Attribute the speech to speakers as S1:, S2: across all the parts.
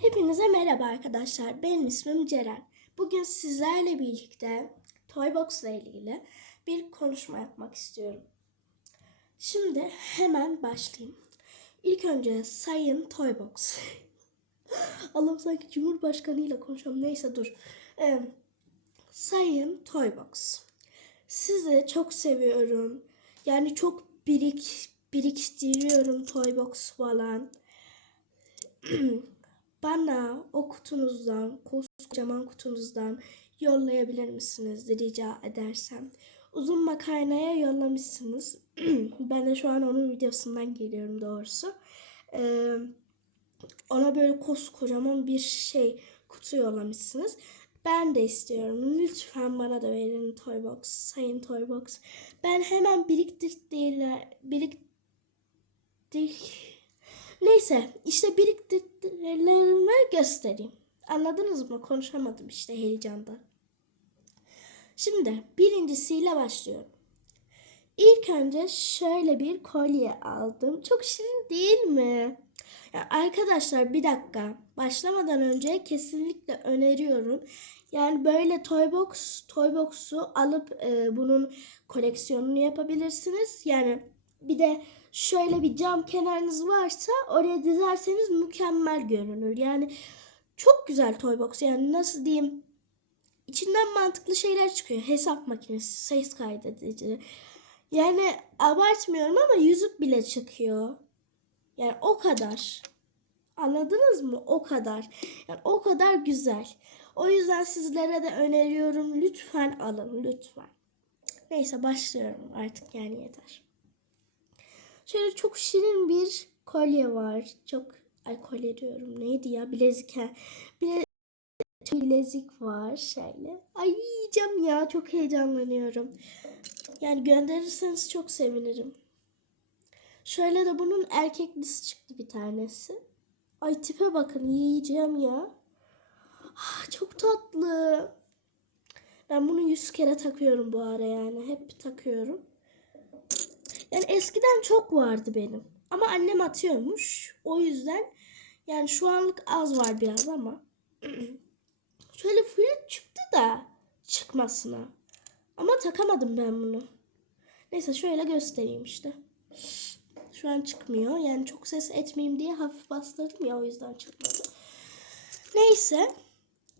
S1: Hepinize merhaba arkadaşlar. Benim ismim Ceren. Bugün sizlerle birlikte Toybox ile ilgili bir konuşma yapmak istiyorum. Şimdi hemen başlayayım. İlk önce Sayın Toybox. Allah'ım sanki Cumhurbaşkanı ile konuşuyorum. Neyse dur. Ee, Sayın Toybox. Sizi çok seviyorum. Yani çok birik biriktiriyorum Toybox falan. Bana o kutunuzdan, koskocaman kutunuzdan yollayabilir misiniz rica edersem. Uzun makarnaya yollamışsınız. ben de şu an onun videosundan geliyorum doğrusu. Ee, ona böyle koskocaman bir şey kutu yollamışsınız. Ben de istiyorum. Lütfen bana da verin Toybox, Sayın Toybox. Ben hemen biriktirdiler, biriktir Neyse işte biriktirdilerimi göstereyim. Anladınız mı? Konuşamadım işte heyecandan. Şimdi birincisiyle başlıyorum. İlk önce şöyle bir kolye aldım. Çok şirin değil mi? Ya arkadaşlar bir dakika. Başlamadan önce kesinlikle öneriyorum. Yani böyle Toybox, Toybox'u alıp e, bunun koleksiyonunu yapabilirsiniz. Yani bir de şöyle bir cam kenarınız varsa oraya dizerseniz mükemmel görünür. Yani çok güzel Toybox. Yani nasıl diyeyim? İçinden mantıklı şeyler çıkıyor. Hesap makinesi, ses kaydedici. Yani abartmıyorum ama yüzük bile çıkıyor. Yani o kadar. Anladınız mı? O kadar. Yani o kadar güzel. O yüzden sizlere de öneriyorum. Lütfen alın. Lütfen. Neyse başlıyorum artık yani yeter. Şöyle çok şirin bir kolye var. Çok ay kolye diyorum. Neydi ya? Bilezik ha. Bile, bilezik var şöyle. Ay yiyeceğim ya. Çok heyecanlanıyorum. Yani gönderirseniz çok sevinirim. Şöyle de bunun erkeklisi çıktı bir tanesi. Ay tipe bakın yiyeceğim ya. Ah, çok tatlı. Ben bunu yüz kere takıyorum bu ara yani. Hep takıyorum. Yani eskiden çok vardı benim. Ama annem atıyormuş. O yüzden yani şu anlık az var biraz ama. Şöyle flüt çıktı da çıkmasına. Ama takamadım ben bunu. Neyse şöyle göstereyim işte. Şu an çıkmıyor. Yani çok ses etmeyeyim diye hafif bastırdım ya o yüzden çıkmadı. Neyse.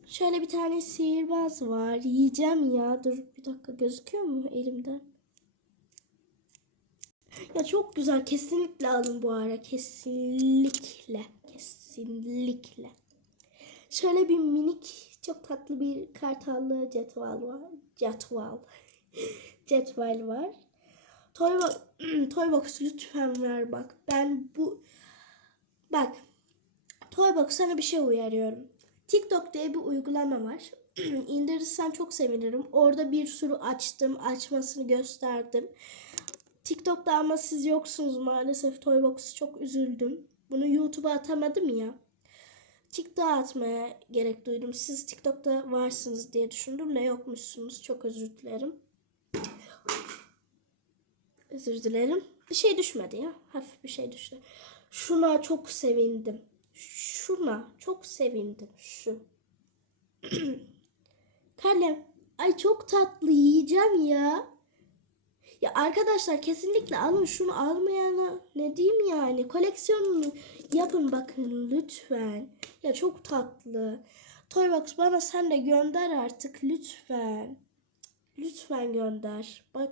S1: Şöyle bir tane sihirbaz var. Yiyeceğim ya. Dur bir dakika gözüküyor mu elimden? Ya çok güzel. Kesinlikle alın bu ara. Kesinlikle. Kesinlikle. Şöyle bir minik çok tatlı bir kartallı cetvel var. Cetvel. Cetvel var. Toybox, Toybox lütfen ver bak. Ben bu bak Toybox sana bir şey uyarıyorum. TikTok diye bir uygulama var. İndirirsen çok sevinirim. Orada bir sürü açtım. Açmasını gösterdim. TikTok'ta ama siz yoksunuz maalesef. Toybox'u çok üzüldüm. Bunu YouTube'a atamadım ya. TikTok'a atmaya gerek duydum. Siz TikTok'ta varsınız diye düşündüm de yokmuşsunuz. Çok özür dilerim. Özür dilerim. Bir şey düşmedi ya. Hafif bir şey düştü. Şuna çok sevindim. Şuna çok sevindim. Şu. Kalem. Ay çok tatlı yiyeceğim ya. Ya arkadaşlar kesinlikle alın şunu almayana ne diyeyim yani koleksiyonunu yapın bakın lütfen. Ya çok tatlı. Toybox bana sen de gönder artık lütfen. Lütfen gönder. Bak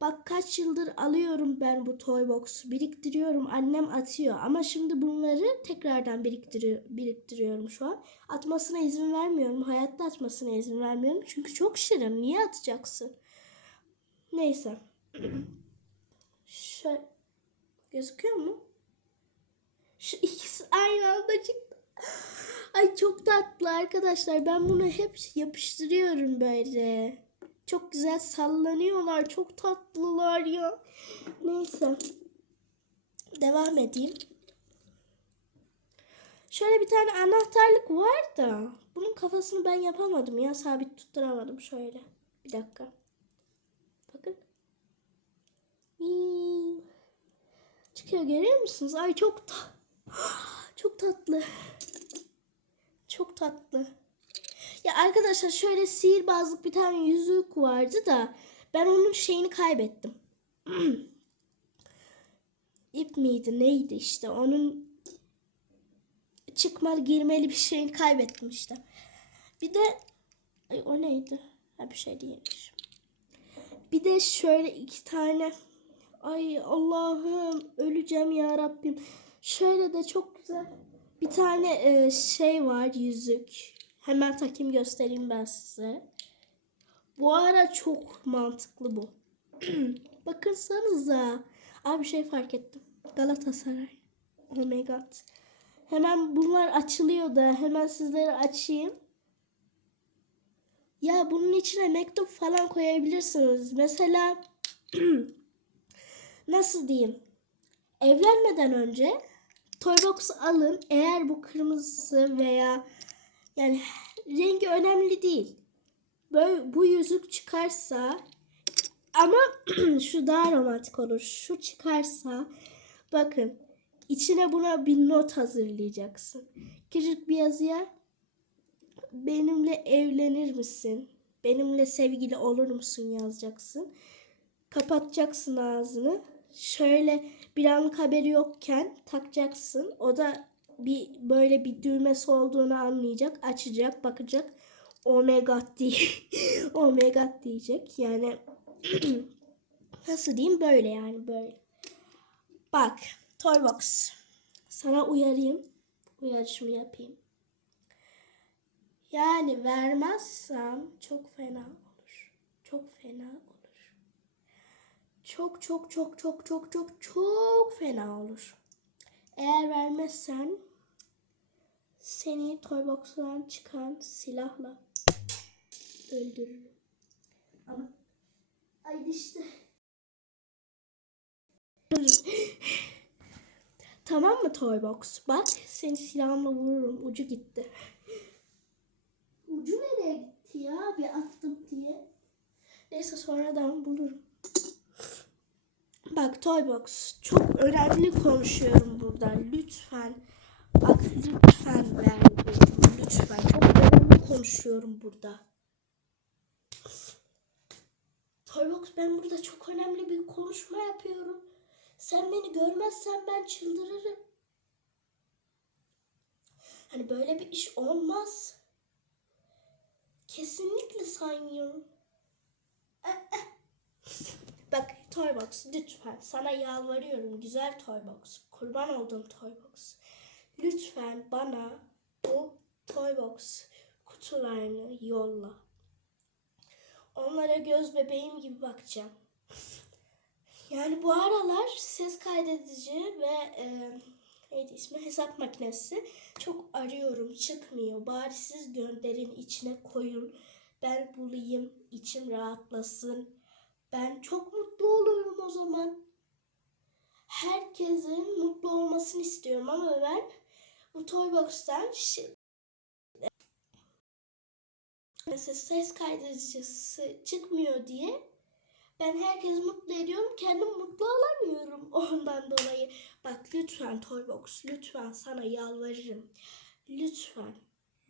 S1: Bak kaç yıldır alıyorum ben bu Toybox'u. Biriktiriyorum. Annem atıyor. Ama şimdi bunları tekrardan biriktiriyor, biriktiriyorum şu an. Atmasına izin vermiyorum. Hayatta atmasına izin vermiyorum. Çünkü çok şirin. Niye atacaksın? Neyse. Şöyle. Gözüküyor mu? Şu ikisi aynı anda çıktı. Ay çok tatlı arkadaşlar. Ben bunu hep yapıştırıyorum böyle. Çok güzel sallanıyorlar. Çok tatlılar ya. Neyse. Devam edeyim. Şöyle bir tane anahtarlık var da. Bunun kafasını ben yapamadım ya. Sabit tutturamadım şöyle. Bir dakika. Bakın. Çıkıyor görüyor musunuz? Ay çok ta Çok tatlı. Çok tatlı. Ya arkadaşlar şöyle sihirbazlık bir tane yüzük vardı da ben onun şeyini kaybettim. İp miydi neydi işte onun çıkmalı girmeli bir şeyini kaybettim işte. Bir de ay o neydi? Ha bir şey değilmiş. Bir de şöyle iki tane ay Allah'ım öleceğim ya Rabbim. Şöyle de çok güzel bir tane e, şey var yüzük. Hemen takayım göstereyim ben size. Bu ara çok mantıklı bu. Bakırsanıza. Abi bir şey fark ettim. Galatasaray. Oh my god. Hemen bunlar açılıyor da hemen sizlere açayım. Ya bunun içine mektup falan koyabilirsiniz. Mesela nasıl diyeyim? Evlenmeden önce Toybox alın. Eğer bu kırmızı veya yani rengi önemli değil. Böyle bu yüzük çıkarsa ama şu daha romantik olur. Şu çıkarsa bakın içine buna bir not hazırlayacaksın. Küçük bir yazıya benimle evlenir misin? Benimle sevgili olur musun yazacaksın. Kapatacaksın ağzını. Şöyle bir anlık haberi yokken takacaksın. O da bir böyle bir düğmesi olduğunu anlayacak. Açacak, bakacak. Oh my god diye. oh diyecek. Yani nasıl diyeyim böyle yani böyle. Bak Toybox. Sana uyarayım. Uyarışımı yapayım. Yani vermezsem çok fena olur. Çok fena olur. Çok çok çok çok çok çok çok fena olur. Eğer vermezsen seni Toybox'tan çıkan silahla öldürürüm. Ama ay işte. tamam mı Toybox? Bak seni silahımla vururum. Ucu gitti. Ucu nereye gitti ya? Bir attım diye. Neyse sonradan bulurum. Bak Toybox çok önemli konuşuyorum burada. Lütfen bak lütfen diyorum. Lütfen çok önemli konuşuyorum burada. Toybox ben burada çok önemli bir konuşma yapıyorum. Sen beni görmezsen ben çıldırırım. Hani böyle bir iş olmaz. Kesinlikle saymıyorum. Bak Toybox lütfen sana yalvarıyorum güzel Toybox. Kurban olduğum Toybox. Lütfen bana bu Toybox kutularını yolla. Onlara göz bebeğim gibi bakacağım. Yani bu aralar ses kaydedici ve e, neydi ismi hesap makinesi çok arıyorum çıkmıyor. Bari siz gönderin içine koyun. Ben bulayım içim rahatlasın. Ben çok mutlu olurum o zaman. Herkesin mutlu olmasını istiyorum ama ben bu Toybox'tan mesela ses kaydedicisi çıkmıyor diye ben herkesi mutlu ediyorum. Kendim mutlu olamıyorum ondan dolayı. Bak lütfen Toybox lütfen sana yalvarırım. Lütfen